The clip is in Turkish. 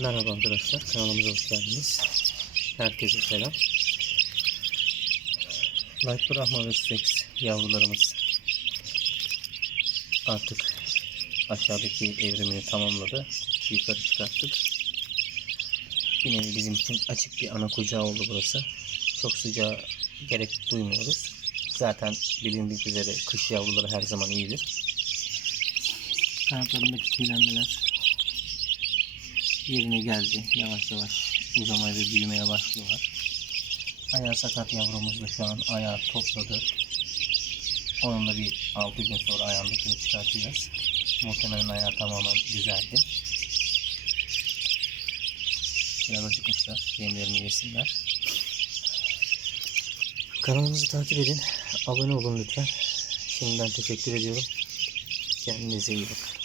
Merhaba arkadaşlar, kanalımıza hoş geldiniz. Herkese selam. Light Brahma ve Sex yavrularımız artık aşağıdaki evrimini tamamladı. Yukarı çıkarttık. Bir nevi bizim için açık bir ana kucağı oldu burası. Çok sıcağı gerek duymuyoruz. Zaten bilindiği üzere kış yavruları her zaman iyidir. Kanatlarındaki tüylenmeler yerine geldi. Yavaş yavaş uzamaya ve büyümeye başlıyorlar. Ayağı sakat yavrumuz da şu an ayağı topladı. Onun da bir 6 gün sonra ayağındakini çıkartacağız. Muhtemelen ayağı tamamen düzeldi. Biraz acıkmışlar. Yemlerini yesinler. Kanalımızı takip edin. Abone olun lütfen. Şimdiden teşekkür ediyorum. Kendinize iyi bakın.